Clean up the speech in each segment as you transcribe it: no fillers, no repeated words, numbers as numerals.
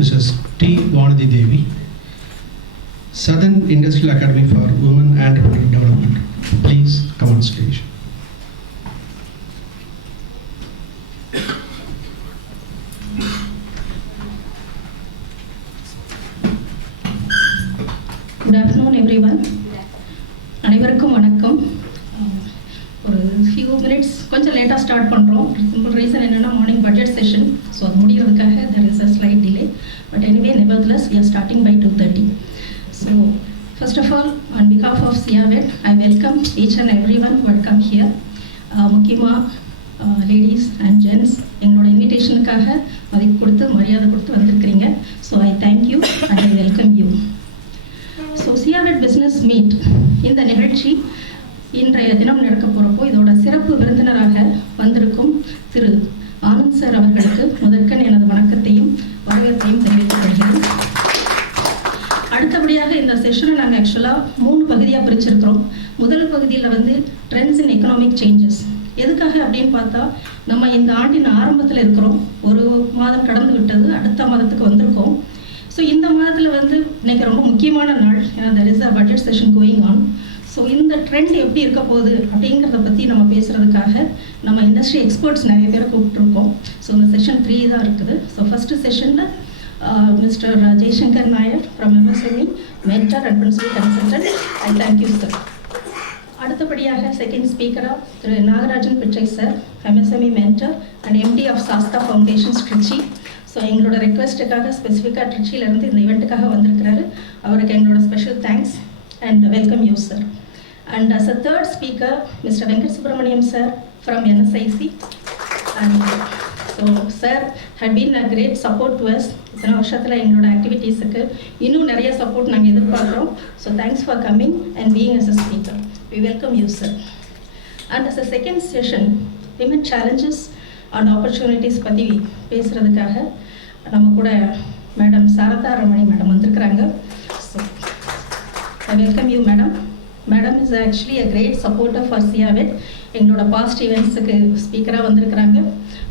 Mrs. T. VANADHI Devi, Southern Industrial Academy for Women and Entrepreneurial Development. Please come on stage. Good afternoon, everyone. அனைவருக்கும் வணக்கம். ஒரு few minutes கொஞ்சம் லேட்டாக ஸ்டார்ட் பண்ணுறோம். Simple reason என்னென்னா morning budget session, so அது முடிகிறதுக்காக there is a slight delay. But anyway, nevertheless, we are starting by 2:30. So, first of all, on behalf of SIAWED, I welcome each and everyone who had come here. முக்கியமாக ladies and gents எங்களோட இன்விடேஷனுக்காக மதிப்பு கொடுத்து மரியாதை கொடுத்து வந்திருக்கிறீங்க. So I thank you and I welcome you. So SIAWED business meet இந்த நிகழ்ச்சி இன்றைய தினம் நடக்க போகிறப்போ இதோட சிறப்பு விருந்தினராக வந்திருக்கும் திரு ஆனந்த் சார் அவர்களுக்கு முதற்கண் எனது வணக்கத்தையும் வரவேற்பையும் தெரிவித்துக் கொள்கிறேன். அடுத்தபடியாக இந்த செஷனை நாங்கள் ஆக்சுவலாக 3 பகுதியாக பிரிச்சிருக்கிறோம். முதல் பகுதியில் ட்ரெண்ட்ஸ் இன் எக்கனாமிக் சேஞ்சஸ். எதுக்காக அப்படின்னு பார்த்தா நம்ம இந்த ஆண்டின் ஆரம்பத்தில் இருக்கிறோம். ஒரு மாதம் கடந்து விட்டது, அடுத்த மாதத்துக்கு வந்திருக்கோம். ஸோ இந்த மாதத்தில் இன்னைக்கு ரொம்ப முக்கியமான நாள். ஏன்னா there is a budget session going on. So இந்த ட்ரெண்ட் எப்படி இருக்க போகுது அப்படிங்கிறத பற்றி நம்ம பேசுகிறதுக்காக நம்ம இண்டஸ்ட்ரி எக்ஸ்பர்ட்ஸ் நிறைய பேரை கூப்பிட்டுருக்கோம். ஸோ இந்த செஷன் 3 தான் இருக்குது. ஸோ ஃபஸ்ட்டு செஷனில் mister Jaishankar Nair from MSME mentor and principal consultant. I thank you sir. அடுத்தபடியாக செகண்ட் ஸ்பீக்கராக Thiru Nagarajan Pichai sir, MSME mentor and MD of Sastha foundations Trichy. So எங்களோட ரெக்வெஸ்ட்டுக்காக ஸ்பெசிஃபிக்காக ட்ரிச்சியிலேருந்து இந்த ஈவெண்ட்டுக்காக வந்திருக்கிறாரு. அவருக்கு எங்களோட special thanks and welcome you, sir. And as a third speaker, Mr. Venkat Subramaniam sir from NSIC. And so sir had been a great support to us. இத்தனை வருஷத்தில் எங்களோட ஆக்டிவிட்டீஸுக்கு இன்னும் நிறைய சப்போர்ட் நாங்கள் எதிர்பார்க்குறோம். So thanks for coming and being as a speaker. We welcome you, sir. And as a second session, women challenges and opportunities பற்றி பேசுகிறதுக்காக நம்ம கூட மேடம் சாரதா ரமணி மேடம் வந்திருக்கிறாங்க. So I welcome you, madam. Madam is actually a great supporter for SIAWED. எங்களோட பாஸ்ட் ஈவெண்ட்ஸுக்கு ஸ்பீக்கராக வந்திருக்கிறாங்க.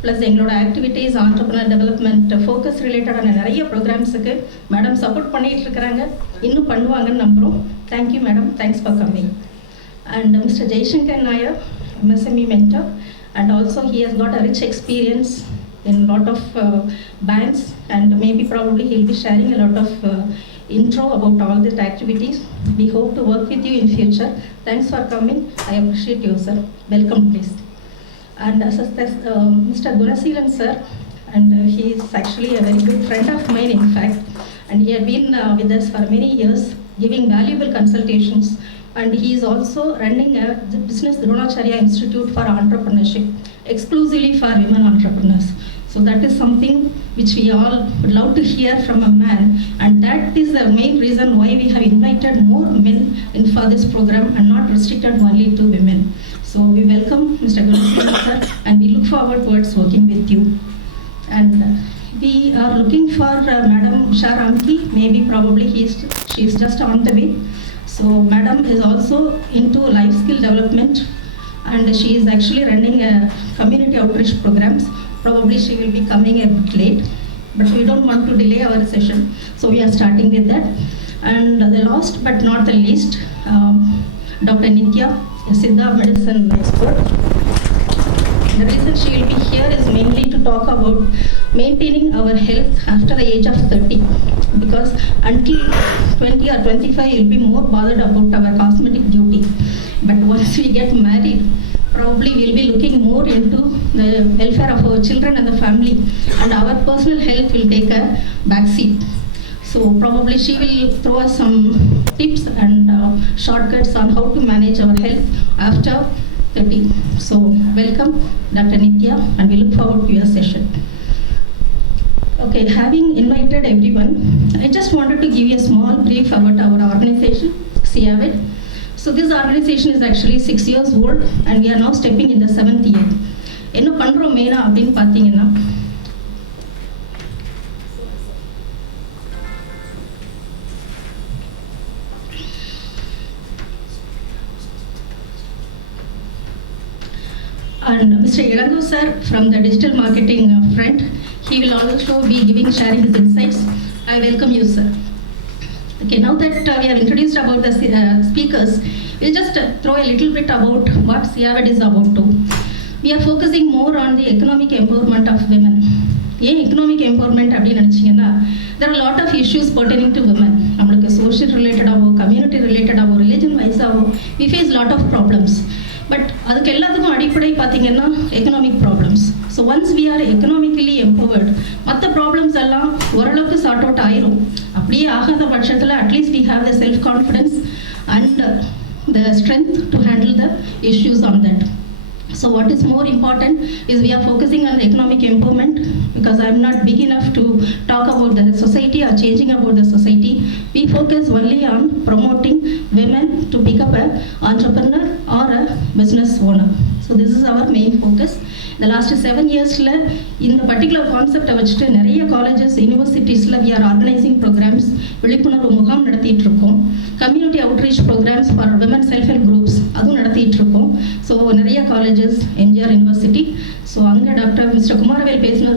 ப்ளஸ் எங்களோட ஆக்டிவிட்டீஸ் ஆண்டர்ப்ரனர் டெவலப்மெண்ட் ஃபோக்கஸ் ரிலேட்டடான நிறைய ப்ரோக்ராம்ஸுக்கு மேடம் சப்போர்ட் பண்ணிகிட்டு இருக்கிறாங்க. இன்னும் பண்ணுவாங்கன்னு நம்புகிறோம். Thank you madam, thanks for coming. And mister Jaishankar Nair, MSME mentor, and also he has got a rich experience in lot of banks, and maybe probably he'll be sharing a lot of intro about all these activities. We hope to work with you in future. Thanks for coming. I appreciate you, sir. Welcome, please. And Mr. Gunasilan sir, and he is actually a very good friend of mine, in fact, and he had been with us for many years, giving valuable consultations, and he is also running a Business Dronacharya Institute for Entrepreneurship, exclusively for women entrepreneurs. So that is something which we all would love to hear from a man, and that is the main reason why we have invited more men in for this program and not restricted only to women. So we welcome Mr. Gunasilan sir, and we look forward towards working with you. And we are looking for Madam Usha Ramki. Maybe probably she is just on the way. So Madam is also into life skill development, and she is actually running a community outreach programs. Probably she will be coming a bit late, but we don't want to delay our session, so we are starting with that. And the last but not the least, Dr. Nitya, a Siddha medicine expert. The reason she will be here is mainly to talk about maintaining our health after the age of 30, because until 20 or 25 you'll be more bothered about our cosmetic beauty, but once we get married, probably we'll be looking more into the welfare of our children and the family, and our personal health will take a back seat. So probably she will throw us some tips and shortcuts on how to manage our health after 30. So welcome Dr. Nitya, and we look forward to your session. Okay, having invited everyone, I just wanted to give you a small brief about our organization, SIAWED. So this organization is actually 6 years old, and we are now stepping in the 7th year. என்ன பண்ணுறோம் மெயினாக அப்படின்னு பார்த்தீங்கன்னா, and Mr. Irangu sir from the digital marketing front, He will also be sharing his insights. I welcome you, sir. Okay, now that we have introduced about the speakers, we'll just throw a little bit about what SIAWED is about too. We are focusing more on the economic empowerment of women. Economic empowerment, there are a lot of issues pertaining to women. Social related, community related, religion wise, we face a lot of problems. But economic problems. So once we are economically empowered, the problems are sort out. At least we have the self-confidence and the strength to handle the issues on that. So what is more important is we are focusing on the economic empowerment, because I'm not big enough to talk about the society or changing about the society. We focus only on promoting women to become an entrepreneur or a business owner. So this is our main focus. The last 7 years, in the particular concept of colleges, universities, we are organizing programs, community outreach programs for women self-help groups. So colleges, MGR University. So Dr. Mr. Kumaravel video.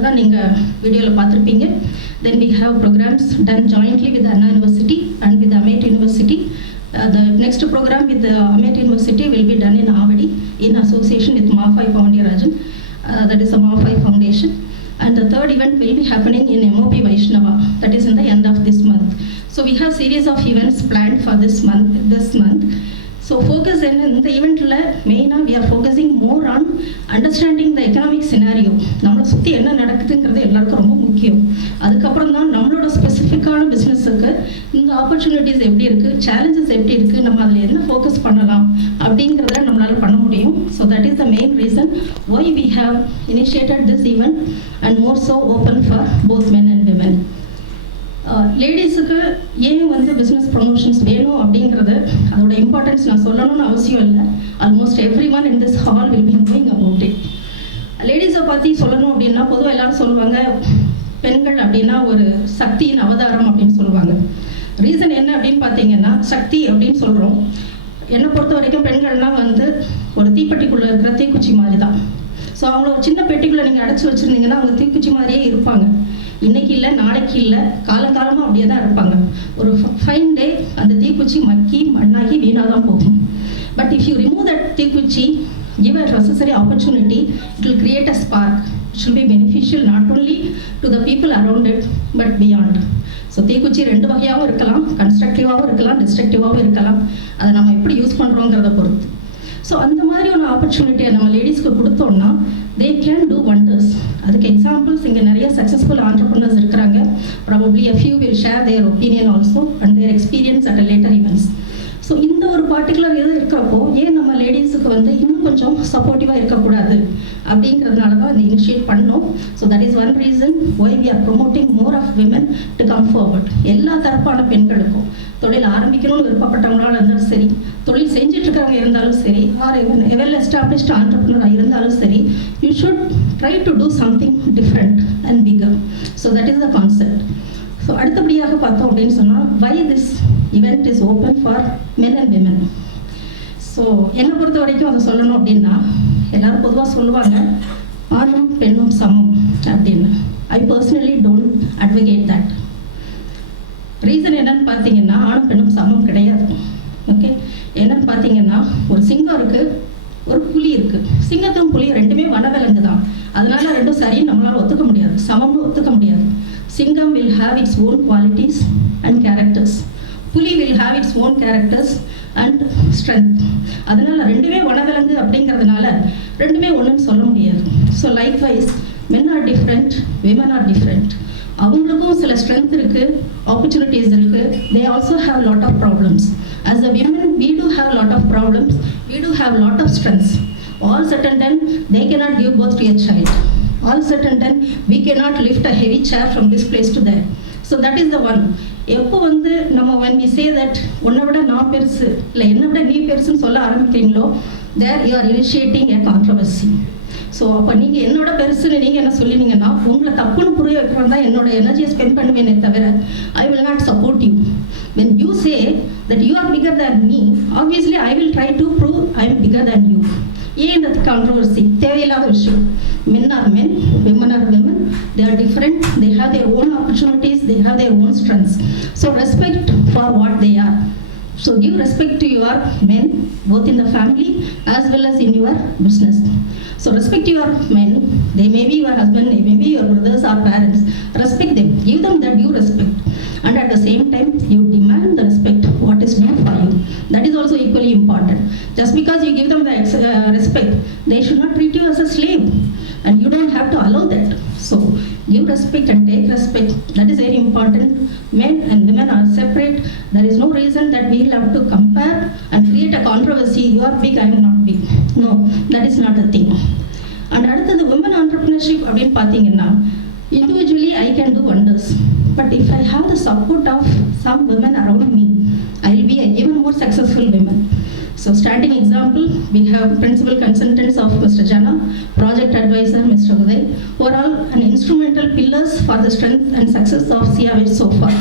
Then we have programs done jointly with the Anna University and with the Amet University. The next program with the Amet University will be done in Avadi in association with Mafai Poundirajan. That is the Mafai Foundation. And the third event will be happening in MOP Vaishnava. That is in the end of this month. So we have series of events planned for this month. So focus in the event, main we are focusing more on understanding the economic scenario. We சுத்தி என்ன நடக்குதுங்கிறது எல்லாருக்கும் ரொம்ப முக்கியம். அதுக்கப்புறம் தான் நம்மளோட ஸ்பெசிஃபிக்கான பிசினஸ்க்கு இந்த ஆப்பர்ச்சுனிட்டிஸ் எப்படி இருக்கு, challenges எப்படி இருக்கு, நம்ம அதில் என்ன ஃபோக்கஸ் பண்ணலாம் அப்படிங்கிறத நம்மளால பண்ண முடியும். So that is the main reason why we have initiated this event and more so open for both men and women. லேடிஸுக்கு ஏன் பிஸ்னஸ் ப்ரொமோஷன்ஸ் வேணும் அப்படிங்கிறது அதோட இம்பார்ட்டன்ஸ் நான் சொல்லணும்னு அவசியம் இல்லை. Almost everyone in this hall will be knowing about it. லேடிஸை பற்றி சொல்லணும் அப்படின்னா பொதுவாக எல்லாரும் சொல்லுவாங்க, பெண்கள் அப்படின்னா ஒரு சக்தியின் அவதாரம் அப்படின்னு சொல்லுவாங்க. ரீசன் என்ன அப்படின்னு பார்த்தீங்கன்னா, சக்தி அப்படின்னு சொல்கிறோம். என்னை பொறுத்த வரைக்கும் பெண்கள்லாம் ஒரு தீப்பெட்டிக்குள்ளே இருக்கிற தீக்குச்சி மாதிரி தான். ஸோ அவங்கள ஒரு சின்ன பெட்டிக்குள்ளே நீங்கள் அடைச்சி வச்சுருந்தீங்கன்னா அவங்க தீக்குச்சி மாதிரியே இருப்பாங்க. இன்னைக்கு இல்லை, நாளைக்கு இல்லை, காலங்காலமாக அப்படியே தான் இருப்பாங்க. ஒரு ஃபைன் டே அந்த தீக்குச்சி மக்கி மண்ணாகி வீணாக தான் போகும். But if you remove that தீக்குச்சி, give a necessary opportunity, it will create a spark which will be beneficial not only to the people around it but beyond. So தீக்குச்சி ரெண்டு வகையாகவும் இருக்கலாம், கன்ஸ்ட்ரக்டிவாகவும் இருக்கலாம், டிஸ்ட்ரக்டிவாகவும் இருக்கலாம். அதை நம்ம எப்படி யூஸ் பண்ணுறோங்கிறத பொறுத்து. ஸோ அந்த மாதிரி ஒரு ஆப்பர்ச்சுனிட்டியை நம்ம லேடிஸ்க்கு கொடுத்தோம்னா they can do wonders. அதுக்கு எக்ஸாம்பிள்ஸ் இங்கே நிறைய சக்ஸஸ்ஃபுல் entrepreneurs இருக்கிறாங்க. Probably a few will share their opinion also and their experience at a later events. So இந்த ஒரு பர்டிகுலர் இது இருக்கிறப்போ ஏன் நம்ம லேடிஸுக்கு இன்னும் கொஞ்சம் சப்போர்ட்டிவாக இருக்கக்கூடாது அப்படிங்கிறதுனால தான் இந்த இனிஷியேட் பண்ணோம். So that is one reason why we are promoting more of women to come forward. எல்லா தரப்பான பெண்களுக்கும் தொழில் ஆரம்பிக்கணும்னு விருப்பப்பட்டவங்களால இருந்தாலும் சரி, தொழில் செஞ்சுட்டு இருக்கிறவங்க இருந்தாலும் சரி, ஆர் வெல் எஸ்டாப்ளிஷ்ட் ஆண்டர்பிரினராக இருந்தாலும் சரி, you should try to do something different and bigger. So that is the concept. So அடுத்தபடியாக பார்த்தோம் அப்படின்னு சொன்னால், why this event is open for men and women. So என்னை பொறுத்த வரைக்கும் அதை சொல்லணும் அப்படின்னா, எல்லாரும் பொதுவாக சொல்லுவாங்க ஆணும் பெண்ணும் சமம் அப்படின்னு. I personally don't advocate that. Reason என்னன்னு பார்த்தீங்கன்னா, ஆணும் பெண்ணும் சமம் கிடையாது. ஓகே, என்னன்னு பார்த்தீங்கன்னா, ஒரு சிங்கம் இருக்குது, ஒரு புலி இருக்குது. சிங்கத்தும் புலி ரெண்டுமே வனவிலங்கு தான். அதனால ரெண்டும் சரின்னு நம்மளால் ஒத்துக்க முடியாது, சமம்னு ஒத்துக்க முடியாது. சிங்கம் will have its own qualities and characters. புலி will have its own characters and strength. அதனால ரெண்டுமே வனவிலங்கு அப்படிங்கிறதுனால ரெண்டுமே ஒன்றுன்னு சொல்ல முடியாது. So likewise men are different, women are different. அவங்களுக்கும் சில ஸ்ட்ரென்த் இருக்குது, ஆப்பர்ச்சுனிட்டிஸ் இருக்குது. they also have lot of problems. As a women, we do have lot of problems, we do have lot of strengths. All said and done, they cannot give birth to a child. All said and done, we cannot lift a heavy chair from this place to there. So that is the one. எப்போ நம்ம when we say that உன்னை விட நான் பெருசு இல்லை என்னை விட நீ பெருசுன்னு சொல்ல ஆரம்பிக்கிறீங்களோ, there you are initiating a controversy. So அப்போ நீங்கள் என்னோட பெருசுன்னு நீங்கள் என்ன சொல்லினீங்கன்னா, உங்களை தப்புன்னு புரிய வைக்கிறது தான் என்னோட எனர்ஜியை ஸ்பெண்ட் பண்ணுவேனே தவிர I will not support you. When you say that you are bigger than me, obviously I will try to prove I am bigger than you. ஏன் இந்த கான்ட்ரவர்சி? தேவையில்லாத விஷயம். Men are men, women are women. They are different. They have their own opportunities. They have their own strengths. So respect for what they are. So give respect to your men, both in the family as well as in your business. So respect your men. They may be your husband, they may be your brothers or parents. Respect them. Give them the due respect. And at the same time, you demand the respect what is due for you. That is also equally important. Just because you give them the respect, they should not treat you as a slave. And you don't have to allow that. So give respect and take respect. That is very important. Men and women are separate. There is no reason that we will have to compare and create a controversy. You are big, I am not big. No, that is not a thing. And அடுத்தது women entrepreneurship அப்படின்னு பார்த்தீங்கன்னா, individually I can do wonders. But if I have the support of some women around me, I will be an even more successful woman. So standing example, we have principal consultants of Mr. Jana, project advisor Mr. Uday, who are all an instrumental pillars for the strength and success of SIAWED so far.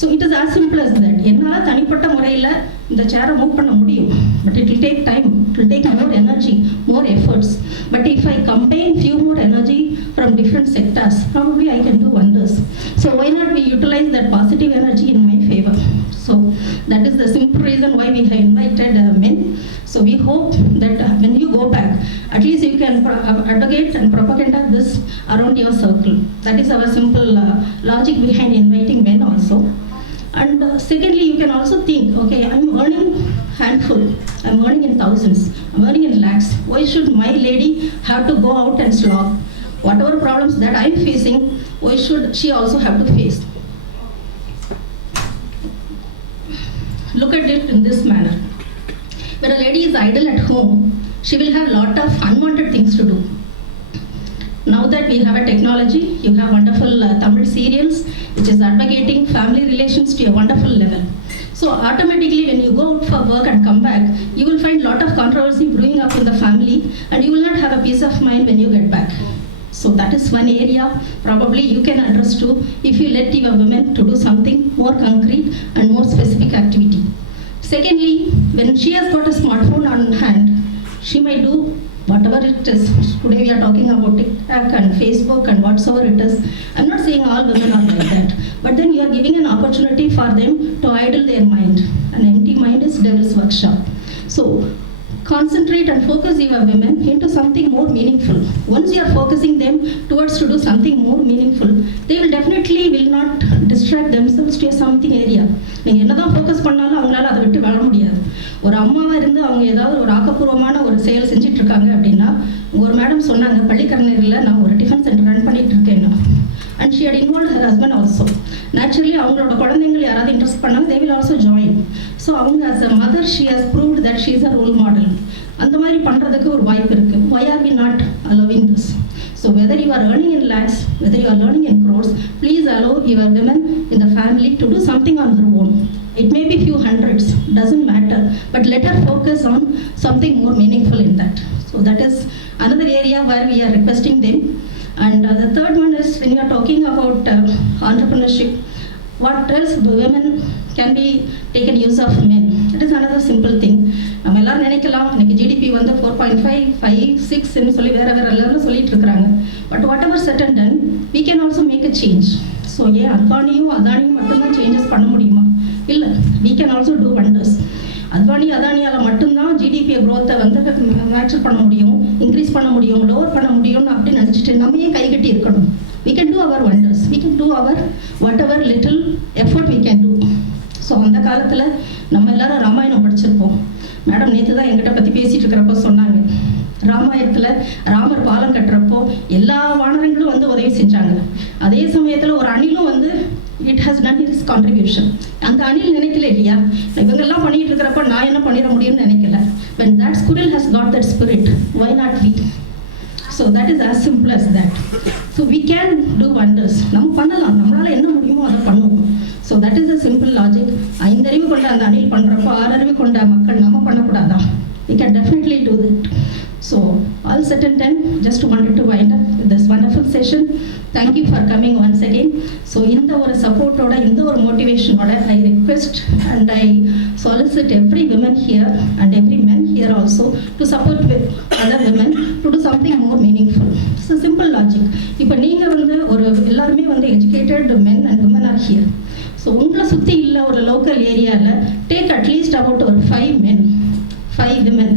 So it is as simple as that. என்னால் தனிப்பட்ட முறையில் இந்த சேரை மூவ் பண்ண முடியும், but it will take time, it will take more energy, more efforts. But if I combine few more energy from different sectors, probably I can do wonders. So why not we utilize that positive energy in my favor? So that is the simple reason why we have invited men. So we hope that when you go back, at least you can advocate and propagate this around your circle. That is our simple logic behind inviting men also. And secondly, you can also think, okay, I'm earning handful, I'm earning in thousands, I'm earning in lakhs. Why should my lady have to go out and slog? Whatever problems that I'm facing, why should she also have to face? Look at it in this manner. When a lady is idle at home, she will have a lot of unwanted things to do. Now that we have a technology, you have wonderful Tamil serials which is advocating family relations to a wonderful level. So automatically when you go out for work and come back, you will find a lot of controversy brewing up in the family, and you will not have a peace of mind when you get back. So that is one area probably you can address too, if you let your women to do something more concrete and more specific activity. Secondly, when she has got a smartphone on hand, she might do whatever it is. Today we are talking about TikTok and Facebook and whatsoever it is. I'm not saying all women are like that, but then you are giving an opportunity for them to idle their mind. An empty mind is devil's workshop. So concentrate and focus your women into something more meaningful. Once you are focusing them towards to do something more meaningful, they will definitely will not distract themselves to something area. நீங்கள் என்னதான் ஃபோக்கஸ் பண்ணாலும் அவங்களால அதை விட்டு வர முடியாது. ஒரு அம்மாவாக இருந்து அவங்க ஏதாவது ஒரு ஆக்கப்பூர்வமான ஒரு செயல் செஞ்சுட்டு இருக்காங்க அப்படின்னா, ஒரு மேடம் சொன்னாங்க, பள்ளிக்கரணையில் நான் ஒரு டிஃபன் சென்டர் ரன் பண்ணிட்டு இருக்கேன்னா, and she had involved her husband also. Naturally அவங்களோட குழந்தைங்கள் யாராவது இன்ட்ரெஸ்ட் பண்ணாங்க, they will also join. So அவங்க as a mother, she has proved that she is a role model. அந்த மாதிரி பண்ணுறதுக்கு ஒரு வாய்ப்பு இருக்குது. Why are we not allowing this? So whether you are earning in lakhs, whether you are learning in crores, please allow your women in the family to do something on her own. It may be few hundreds, doesn't matter, but let her focus on something more meaningful in that. So that is another area where we are requesting them. And the third one is when you are talking about entrepreneurship, what else women can be taken use of men? That is another simple thing. நம்ம எல்லாரும் நினைக்கலாம், இன்னைக்கு ஜிடிபி வந்து 4.5, 5, 6 சொல்லி வேற வேற லெவலில் சொல்லிட்டு இருக்கிறாங்க. But what ever said and ton, we can also make a change. So ஏன் அத்வானியும் அதானியும் மட்டும்தான் சேஞ்சஸ் பண்ண முடியுமா? இல்லை, we can also do wonders. Advani அதானியால் மட்டும்தான் ஜிடிபி க்ரோத்தை வந்து மேட்சர் பண்ண முடியும், இன்க்ரீஸ் பண்ண முடியும், லோவர் பண்ண முடியும்னு அப்படின்னு நினச்சிட்டு நம்ம ஏன் கைகட்டி இருக்கணும்? We can do our wonders. We can do our whatever little effort we can do. So அந்த காலத்தில் நம்ம எல்லாரும் ராமாயணம் படிச்சிருப்போம். மேடம் நேற்று தான் எங்கிட்ட பற்றி பேசிகிட்டு இருக்கிறப்போ சொன்னாங்க, ராமாயணத்தில் ராமர் பாலம் கட்டுறப்போ எல்லா வானரங்களும் வந்து உதவி செஞ்சாங்க. அதே சமயத்தில் ஒரு அணிலும் வந்து it has done it's contribution. அந்த அணில் நினைக்கல இல்லையா, இவங்கெல்லாம் பண்ணிட்டு இருக்கிறப்ப நான் என்ன பண்ணிட முடியும்னு நினைக்கல. when that squirrel has got that spirit, why not we? So that is as simple as that. So we can do wonders. நம்ம பண்ணலாம், நம்மளால என்ன முடியுமோ அதை பண்ணுவோம். So that is a simple logic. 5 அறிவு கொண்ட அந்த அணில் பண்ணுறப்போ 6 அறிவு கொண்ட மக்கள் நம்ம பண்ணக்கூடாதா? We can definitely do that. So all set and done, just wanted to wind up with this wonderful session. Thank you for coming once again. So இந்த ஒரு சப்போர்ட்டோட, இந்த ஒரு மோட்டிவேஷனோட I request and I solicit every woman here and every man here here also to support other women to do something more meaningful. It's a simple logic. இப்போ நீங்கள் வந்து ஒரு எல்லாருமே வந்து educated men and women are here. So உங்களை சுற்றி இல்லை ஒரு லோக்கல் ஏரியாவில் டேக் அட்லீஸ்ட் அபவுட் ஒரு 5 men, 5 women.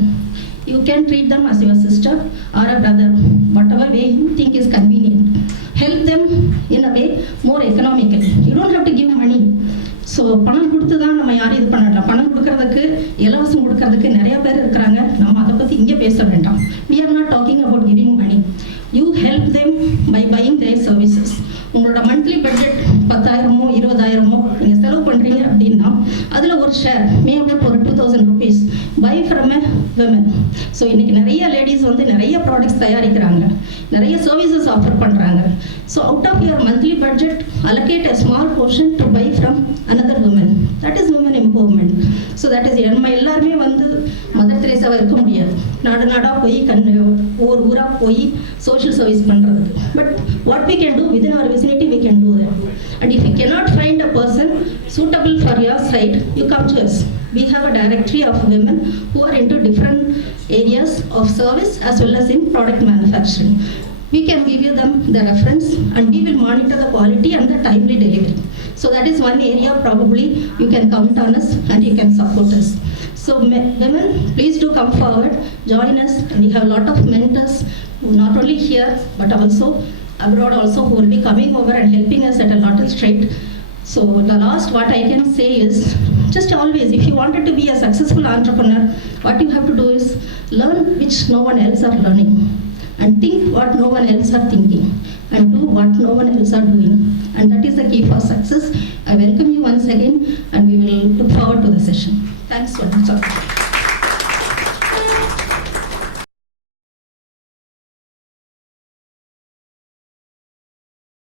You can treat them as your sister or a brother, whatever way you think is convenient. Help them in a way more economically. You don't have to give money. So பணம் கொடுத்து தான் நம்ம யாரும் இது பண்ணலாம். பணம் கொடுக்கறதுக்கு இலவசம் கொடுக்கறதுக்கு நிறைய பேர் இருக்கிறாங்க. நம்ம அதை பற்றி இங்கே பேச வேண்டாம். We are not talking about giving money. You help them by buying their services. உங்களோட மந்த்லி பட்ஜெட் 10,000 20,000 நீங்கள் செலவு பண்ணுறீங்க அப்படின்னா அதில் ஒரு ஷேர் மே அபவுட் ஒரு 2,000 rupees buy from a women. So இன்றைக்கி நிறைய லேடிஸ் வந்து நிறைய ப்ராடக்ட்ஸ் தயாரிக்கிறாங்க, நிறைய சர்வீசஸ் ஆஃபர் பண்ணுறாங்க. So out of your monthly budget allocate a small portion to buy from another woman. That is women empowerment. So that is நம்ம எல்லாருமே வந்து மதர் தெரேசாவாக இருக்க முடியாது. நாடு நாடாக போய் ஒவ்வொரு ஊராக போய் சோஷியல் சர்வீஸ் பண்ணுறதுக்கு. But what we can do within our vicinity, we can do that. And if you cannot find a person suitable for your site, you come to us. We have a directory of women who are into different areas of service as well as in product manufacturing. We can give you them the reference and we will monitor the quality and the timely delivery. So that is one area probably you can count on us and you can support us. So women, please do come forward, join us, and we have a lot of mentors, not only here but also abroad also, who will be coming over and helping us at a lot of straight. So the last what I can say is, just always, if you wanted to be a successful entrepreneur, what you have to do is learn which no one else are learning, and think what no one else are thinking, and do what no one else are doing. And that is the key for success. I welcome you once again, and we will look forward to the session. Thanks so much.